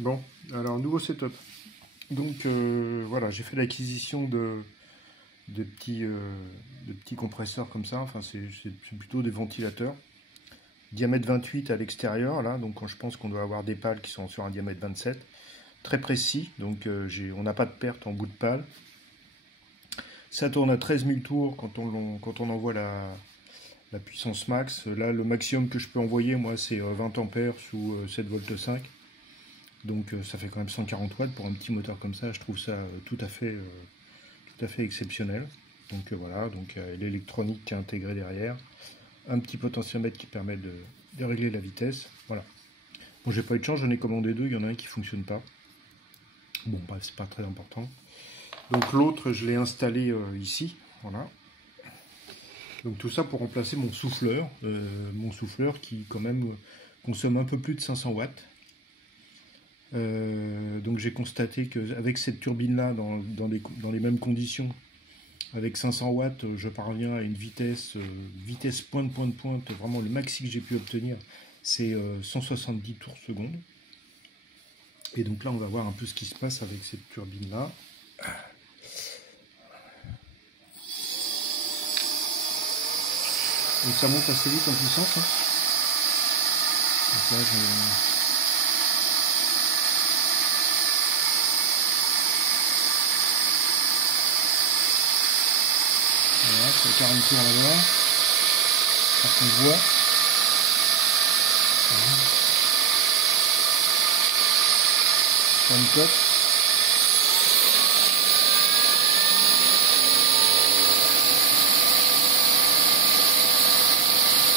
Bon, alors nouveau setup. Donc voilà, j'ai fait l'acquisition de petits compresseurs comme ça. Enfin, c'est plutôt des ventilateurs. Diamètre 28 à l'extérieur, là. Donc je pense qu'on doit avoir des pales qui sont sur un diamètre 27. Très précis, donc on n'a pas de perte en bout de pale. Ça tourne à 13 000 tours quand on envoie la puissance max. Là, le maximum que je peux envoyer, moi, c'est 20 ampères sous 7 volts 5. Donc ça fait quand même 140 watts pour un petit moteur comme ça. Je trouve ça tout à fait exceptionnel. Donc voilà, donc l'électronique qui est intégrée derrière. Un petit potentiomètre qui permet de régler la vitesse. Voilà. Bon, j'ai pas eu de chance, j'en ai commandé deux. Il y en a un qui fonctionne pas. Bon, bref, c'est pas très important. Donc l'autre, je l'ai installé ici. Voilà. Donc tout ça pour remplacer mon souffleur. Mon souffleur qui quand même consomme un peu plus de 500 watts. Donc j'ai constaté qu'avec cette turbine-là, dans les mêmes conditions, avec 500 watts, je parviens à une vitesse pointe, vraiment le maxi que j'ai pu obtenir, c'est 170 tours seconde. Et donc là, on va voir un peu ce qui se passe avec cette turbine-là. Donc ça monte assez vite en puissance. Hein. Donc là, voilà, c'est 40 tours là-bas. Par qu'on voit. Voilà. Sur une cote.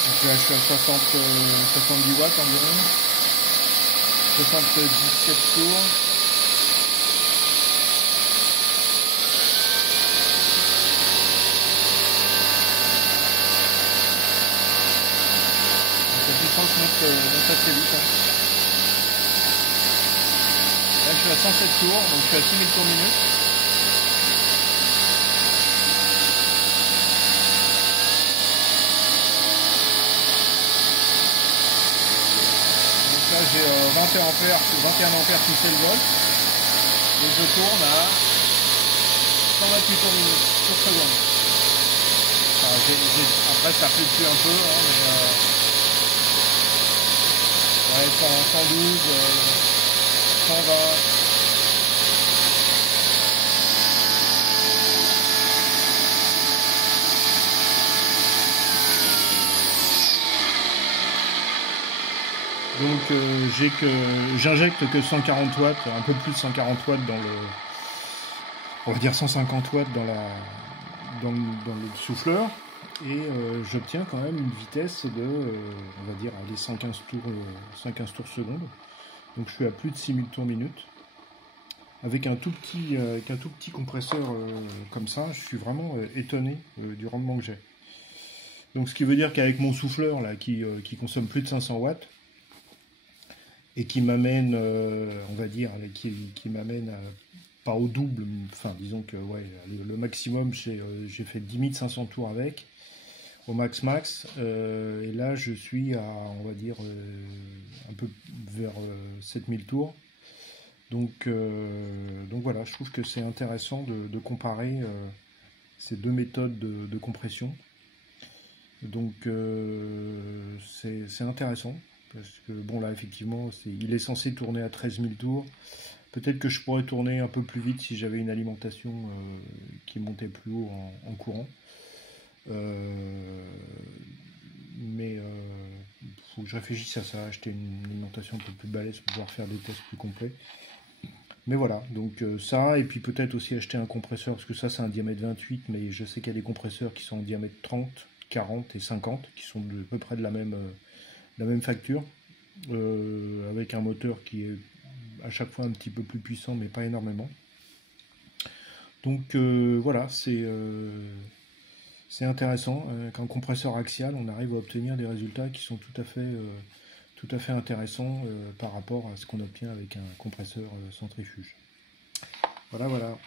Donc là, je suis à 70 watts environ. 77 tours. La puissance monte assez vite. Hein. Là je suis à 107 tours, donc je suis à 6000 tours minute. Donc là j'ai 21 ampères qui fait le volt. Et je tourne à 128 tours minute, tours seconde. Enfin, après ça fluctue un peu, hein, mais ouais, 112, 120. Donc j'injecte que 140 watts, un peu plus de 140 watts dans le, on va dire 150 watts dans le souffleur, et j'obtiens quand même une vitesse de, on va dire, les 115 tours seconde. Donc je suis à plus de 6000 tours minute. Avec un tout petit compresseur comme ça, je suis vraiment étonné du rendement que j'ai. Donc ce qui veut dire qu'avec mon souffleur là, qui consomme plus de 500 watts, et qui m'amène, on va dire, qui m'amène pas au double, enfin disons que ouais, le maximum, j'ai fait 10 500 tours avec, au max, et là je suis à, on va dire, un peu vers 7000 tours. Donc voilà, je trouve que c'est intéressant de comparer ces deux méthodes de compression. Donc c'est intéressant. Parce que bon là effectivement il est censé tourner à 13 000 tours. Peut-être que je pourrais tourner un peu plus vite si j'avais une alimentation qui montait plus haut en courant. Mais faut que je réfléchisse à ça, acheter une alimentation un peu plus balèze pour pouvoir faire des tests plus complets. Mais voilà, donc ça, et puis peut-être aussi acheter un compresseur, parce que ça c'est un diamètre 28, mais je sais qu'il y a des compresseurs qui sont en diamètre 30, 40 et 50, qui sont à peu près de la même facture, avec un moteur qui est à chaque fois un petit peu plus puissant, mais pas énormément. Donc voilà, c'est intéressant. Avec un compresseur axial, on arrive à obtenir des résultats qui sont tout à fait intéressants par rapport à ce qu'on obtient avec un compresseur centrifuge. Voilà.